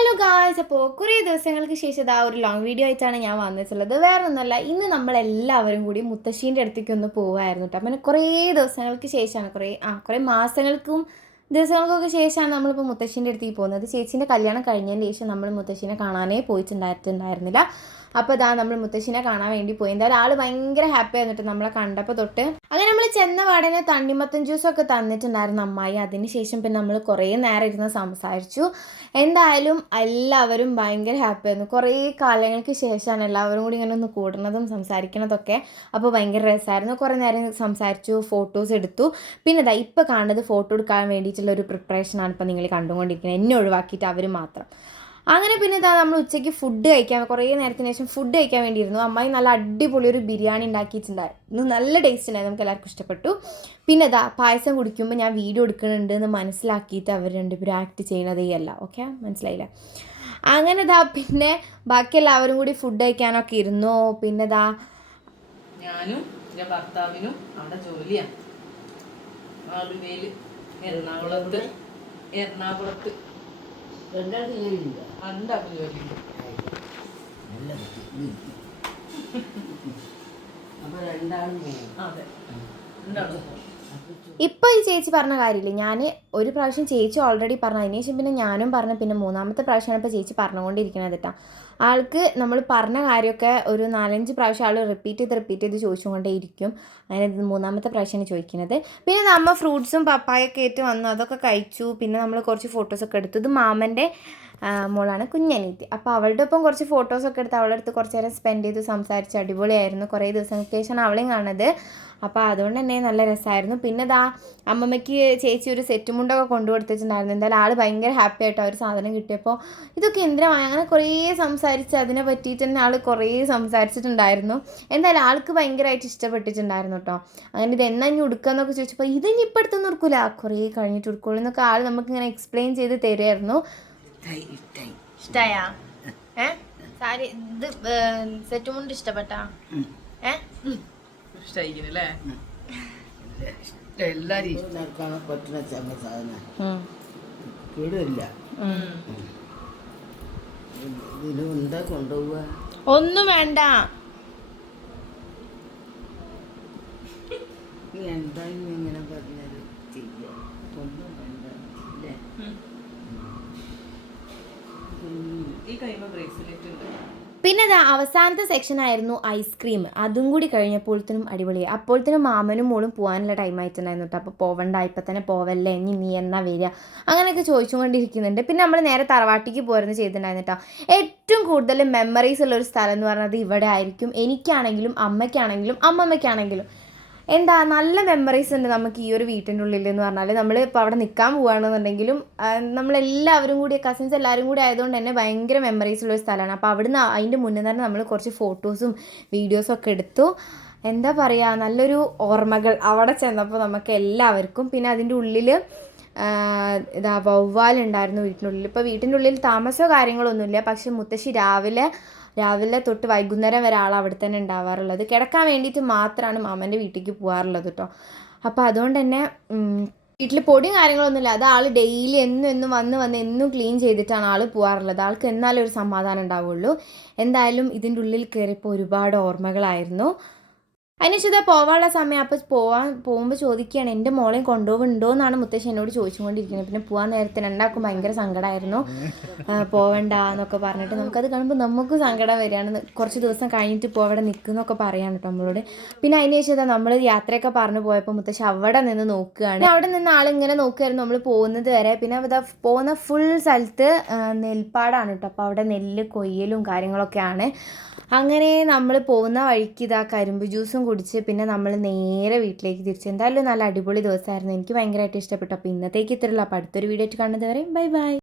Hello guys, അപ്പോൾ കുറേ ദിവസങ്ങൾക്ക് ശേഷം ഇതാ ഒരു ലോങ് വീഡിയോ ആയിട്ടാണ് ഞാൻ വന്നിട്ടുള്ളത്. വേറെ ഒന്നുമല്ല, ഇന്ന് നമ്മളെല്ലാവരും കൂടി മുത്തശ്ശീൻ്റെ അടുത്തേക്ക് ഒന്ന് പോവായിരുന്നു കേട്ടോ. പിന്നെ കുറേ ദിവസങ്ങൾക്ക് ശേഷമാണ്, കുറേ മാസങ്ങൾക്കും ദിവസങ്ങൾക്കൊക്കെ ശേഷമാണ് നമ്മളിപ്പോൾ മുത്തശ്ശീൻ്റെ അടുത്തേക്ക് പോകുന്നത്. ചേച്ചീൻ്റെ കല്യാണം കഴിഞ്ഞതിന് ശേഷം നമ്മൾ മുത്തശ്ശീനെ കാണാനേ പോയിട്ടുണ്ടായിരുന്നില്ല. അപ്പോൾ ഇതാ നമ്മൾ മുത്തശ്ശീനെ കാണാൻ വേണ്ടി പോയി. എന്തായാലും ആൾ ഭയങ്കര ഹാപ്പി ആയിരുന്നിട്ട് നമ്മളെ കണ്ടപ്പോൾ തൊട്ട്. അങ്ങനെ നമ്മൾ ചെന്ന പാടനെ തണ്ണിമത്തൻ ജ്യൂസൊക്കെ തന്നിട്ടുണ്ടായിരുന്നു അമ്മായി. അതിനുശേഷം പിന്നെ നമ്മൾ കുറേ നേരം ഇരുന്ന് സംസാരിച്ചു. എന്തായാലും എല്ലാവരും ഭയങ്കര ഹാപ്പി ആയിരുന്നു. കുറേ കാലങ്ങൾക്ക് ശേഷമാണ് എല്ലാവരും കൂടി ഇങ്ങനെ ഒന്ന് കൂടുന്നതും സംസാരിക്കണതൊക്കെ. അപ്പോൾ ഭയങ്കര രസമായിരുന്നു. കുറേ നേരം സംസാരിച്ചു, ഫോട്ടോസ് എടുത്തു. പിന്നെ ഇതാ ഇപ്പോൾ കാണുന്നത് ഫോട്ടോ എടുക്കാൻ വേണ്ടിയിട്ടുള്ള ഒരു പ്രിപ്പറേഷനാണ് ഇപ്പോൾ നിങ്ങൾ കണ്ടുകൊണ്ടിരിക്കുന്നത്, എന്നെ ഒഴിവാക്കിയിട്ട് അവർ മാത്രം. അങ്ങനെ പിന്നെ ഇതാ നമ്മൾ ഉച്ചയ്ക്ക് ഫുഡ് കഴിക്കാൻ, കുറേ നേരത്തിന് ശേഷം ഫുഡ് കഴിക്കാൻ വേണ്ടിയിരുന്നു. അമ്മായി നല്ല അടിപൊളി ഒരു ബിരിയാണി ഉണ്ടാക്കിയിട്ടുണ്ടായിരുന്നു. നല്ല ടേസ്റ്റ് ഉണ്ടായിരുന്നു, നമുക്ക് എല്ലാവർക്കും ഇഷ്ടപ്പെട്ടു. പിന്നെ ഇതാ പായസം കുടിക്കുമ്പോൾ ഞാൻ വീഡിയോ എടുക്കുന്നുണ്ട് എന്ന് മനസ്സിലാക്കിയിട്ട് അവർ രണ്ടുപേരും ആക്ട് ചെയ്യണതേ അല്ല. ഓക്കെ, മനസ്സിലായില്ല. അങ്ങനെ ഇതാ പിന്നെ ബാക്കി എല്ലാവരും കൂടി ഫുഡ് കഴിക്കാനൊക്കെ ഇരുന്നു. പിന്നെ ഇതാ ഞാനും എൻ്റെ ഭർത്താവിനും അവിടെ ജോലിയാണ്. എറണാകുളത്ത് ഇപ്പോൾ ഈ ചേച്ചി പറഞ്ഞ കാര്യമില്ലേ, ഞാൻ ഒരു പ്രാവശ്യം ചേച്ചി ഓൾറെഡി പറഞ്ഞു, അതിന് ശേഷം പിന്നെ ഞാനും പറഞ്ഞു, പിന്നെ മൂന്നാമത്തെ പ്രാവശ്യമാണ് ഇപ്പോൾ ചേച്ചി പറഞ്ഞുകൊണ്ടിരിക്കുന്നത് കേട്ടോ. ആൾക്ക് നമ്മൾ പറഞ്ഞ കാര്യമൊക്കെ ഒരു 4-5 പ്രാവശ്യം ആൾ റിപ്പീറ്റ് ചെയ്ത് ചോദിച്ചുകൊണ്ടേ ഇരിക്കും. അങ്ങനെ മൂന്നാമത്തെ പ്രാവശ്യമാണ് ചോദിക്കുന്നത്. പിന്നെ നമ്മൾ ഫ്രൂട്ട്സും പപ്പായൊക്കെ ആയിട്ട് വന്നു, അതൊക്കെ കഴിച്ചു. പിന്നെ നമ്മൾ കുറച്ച് ഫോട്ടോസൊക്കെ എടുത്തു. ഇത് മാമൻ്റെ മോളാണ്, കുഞ്ഞനീത്തി. അപ്പോൾ അവളുടെ ഒപ്പം കുറച്ച് ഫോട്ടോസൊക്കെ എടുത്ത് അവളുടെ അടുത്ത് കുറച്ച് നേരം സ്പെൻഡ് ചെയ്ത് സംസാരിച്ച് അടിപൊളിയായിരുന്നു. കുറേ ദിവസങ്ങൾക്ക് ശേഷമാണ് അവളെയും കാണുന്നത്. അപ്പോൾ അതുകൊണ്ട് തന്നെ നല്ല രസമായിരുന്നു. പിന്നെ ഇതാ അമ്മമ്മയ്ക്ക് ചേച്ചി ഒരു സെറ്റ് മുണ്ടൊക്കെ കൊണ്ടുകൊടുത്തിട്ടുണ്ടായിരുന്നു. എന്തായാലും ആൾ ഭയങ്കര ഹാപ്പി ആയിട്ടോ ഒരു സാധനം കിട്ടിയപ്പോൾ. ഇതൊക്കെ എന്തിനാണ് അങ്ങനെ കുറേ സംസാരിച്ച് അതിനെ പറ്റിയിട്ട് തന്നെ ആൾ കുറേ സംസാരിച്ചിട്ടുണ്ടായിരുന്നു. എന്തായാലും ആൾക്ക് ഭയങ്കരമായിട്ട് ഇഷ്ടപ്പെട്ടിട്ടുണ്ടായിരുന്നു കേട്ടോ. അങ്ങനെ ഇത് എന്നാ ഇനി ഉടുക്കാന്നൊക്കെ ചോദിച്ചപ്പോൾ ഇതിനി ഇപ്പം അടുത്തൊന്നും ഉടുക്കില്ല, കുറേ കഴിഞ്ഞിട്ട് ഉടുക്കുള്ളൂ എന്നൊക്കെ ആൾ നമുക്കിങ്ങനെ എക്സ്പ്ലെയിൻ ചെയ്ത് തരുമായിരുന്നു. ഇഷ്ടായാ? സാരി ഇത് സെറ്റ് മുണ്ട് ഇഷ്ടപ്പെട്ടാ? ഇഷ്ടായില്ലേ? എല്ലാരും ഇഷ്ടമാക്കാൻ പറ്റുന്ന സാധനം കേടില്ല. ഇതിന് എന്താ കൊണ്ടുപോവുക? ഒന്നും വേണ്ട. എന്താ ഇങ്ങനെ പറഞ്ഞാൽ ചെയ്യാം, ഒന്നും വേണ്ട അല്ലേ? ഈ കൈമ ബ്രേസ്ലെറ്റ് ഉണ്ട്. പിന്നെ അത് അവസാനത്തെ സെക്ഷനായിരുന്നു ഐസ്ക്രീം. അതും കൂടി കഴിഞ്ഞപ്പോഴത്തേനും അടിപൊളിയായി. അപ്പോഴത്തേനും മാമനും മോളും പോകാനുള്ള ടൈം ആയിട്ടുണ്ടായിരുന്നു കേട്ടോ. അപ്പോൾ പോവണ്ട, ഇപ്പം തന്നെ പോവല്ലേ, ഇനി നീ എന്നാ വരിക, അങ്ങനെയൊക്കെ ചോദിച്ചുകൊണ്ടിരിക്കുന്നുണ്ട്. പിന്നെ നമ്മൾ നേരെ തറവാട്ടിക്ക് പോരുന്നു ചെയ്തിട്ടുണ്ടായിരുന്നു കേട്ടോ. ഏറ്റവും കൂടുതൽ മെമ്മറീസ് ഉള്ളൊരു സ്ഥലം എന്ന് പറയുന്നത് ഇവിടെ ആയിരിക്കും. എനിക്കാണെങ്കിലും അമ്മയ്ക്കാണെങ്കിലും അമ്മമ്മയ്ക്കാണെങ്കിലും എന്താ നല്ല മെമ്മറീസ് ഉണ്ട് നമുക്ക് ഈ ഒരു വീട്ടിൻ്റെ ഉള്ളിൽ എന്ന് പറഞ്ഞാൽ. നമ്മൾ ഇപ്പോൾ അവിടെ നിൽക്കാൻ പോവുകയാണെന്നുണ്ടെങ്കിലും നമ്മളെല്ലാവരും കൂടി കസിൻസ് എല്ലാവരും കൂടി ആയതുകൊണ്ട് തന്നെ ഭയങ്കര മെമ്മറീസ് ഉള്ളൊരു സ്ഥലമാണ്. അപ്പോൾ അവിടുന്ന് അതിൻ്റെ മുന്നേ തന്നെ നമ്മൾ കുറച്ച് ഫോട്ടോസും വീഡിയോസും ഒക്കെ എടുത്തു. എന്താ പറയുക, നല്ലൊരു ഓർമ്മകൾ അവിടെ ചെന്നപ്പോൾ നമുക്ക് എല്ലാവർക്കും. പിന്നെ അതിൻ്റെ ഉള്ളിൽ ഇതാ വവ്വാലുണ്ടായിരുന്നു വീട്ടിനുള്ളിൽ. ഇപ്പോൾ വീട്ടിൻ്റെ ഉള്ളിൽ താമസമോ കാര്യങ്ങളൊന്നുമില്ല, പക്ഷേ മുത്തശ്ശി രാവിലെ തൊട്ട് വൈകുന്നേരം വരെ ആൾ അവിടെ തന്നെ ഉണ്ടാവാറുള്ളത്. കിടക്കാൻ വേണ്ടിയിട്ട് മാത്രമാണ് മാമൻ്റെ വീട്ടിലേക്ക് പോകാറുള്ളത് കേട്ടോ. അപ്പോൾ അതുകൊണ്ട് തന്നെ വീട്ടിൽ പൊടിയും കാര്യങ്ങളൊന്നുമില്ല. അത് ആൾ ഡെയിലി എന്നും വന്ന് എന്നും ക്ലീൻ ചെയ്തിട്ടാണ് ആൾ പോകാറുള്ളത്. ആൾക്ക് എന്നാലും ഒരു സമാധാനം ഉണ്ടാവുള്ളൂ. എന്തായാലും ഇതിൻ്റെ ഉള്ളിൽ കയറിയപ്പോൾ ഒരുപാട് ഓർമ്മകളായിരുന്നു. അതിനുശേഷം പോകാനുള്ള സമയം. അപ്പോൾ പോകുമ്പോൾ ചോദിക്കുകയാണ്, എൻ്റെ മോളെയും കൊണ്ടുപോകുന്നുണ്ടോ എന്നാണ് മുത്തശ്ശി എന്നോട് ചോദിച്ചുകൊണ്ടിരിക്കുന്നത്. പിന്നെ പോകാൻ നേരത്തെ രണ്ടാൾക്കും ഭയങ്കര സങ്കടമായിരുന്നു, പോവണ്ട എന്നൊക്കെ പറഞ്ഞിട്ട്. നമുക്കത് കാണുമ്പോൾ നമുക്ക് സങ്കടം വരികയാണ്. കുറച്ച് ദിവസം കഴിഞ്ഞിട്ട് അവിടെ നിൽക്കുന്നൊക്കെ പറയാണ് കേട്ടോ നമ്മളോട്. പിന്നെ അതിനുശേഷം നമ്മൾ യാത്രയൊക്കെ പറഞ്ഞു പോയപ്പോൾ മുത്തശ്ശി അവിടെ നിന്ന് നോക്കുകയാണ്. അവിടെ നിന്ന് ആളിങ്ങനെ നോക്കുമായിരുന്നു നമ്മൾ പോകുന്നത് വരെ. പിന്നെ പോകുന്ന ഫുൾ സ്ഥലത്ത് നെൽപ്പാടാണ് കേട്ടോ. അപ്പോൾ അവിടെ നെല്ല് കൊയ്യലും കാര്യങ്ങളൊക്കെയാണ്. അങ്ങനെ നമ്മൾ പോകുന്ന വഴിക്ക് ഇതാ കരിമ്പ് ജ്യൂസും കുടിച്ച് പിന്നെ നമ്മൾ നേരെ വീട്ടിലേക്ക് തിരിച്ചു. എന്തായാലും നല്ല അടിപൊളി ദിവസമായിരുന്നു, എനിക്ക് ഭയങ്കരമായിട്ട് ഇഷ്ടപ്പെട്ടു. അപ്പോൾ ഇന്നത്തേക്ക് ഇത്രയുള്ളൂ. അപ്പോൾ അടുത്തൊരു വീഡിയോ ആയിട്ട് കാണുന്നത് വരെ ബൈ ബൈ.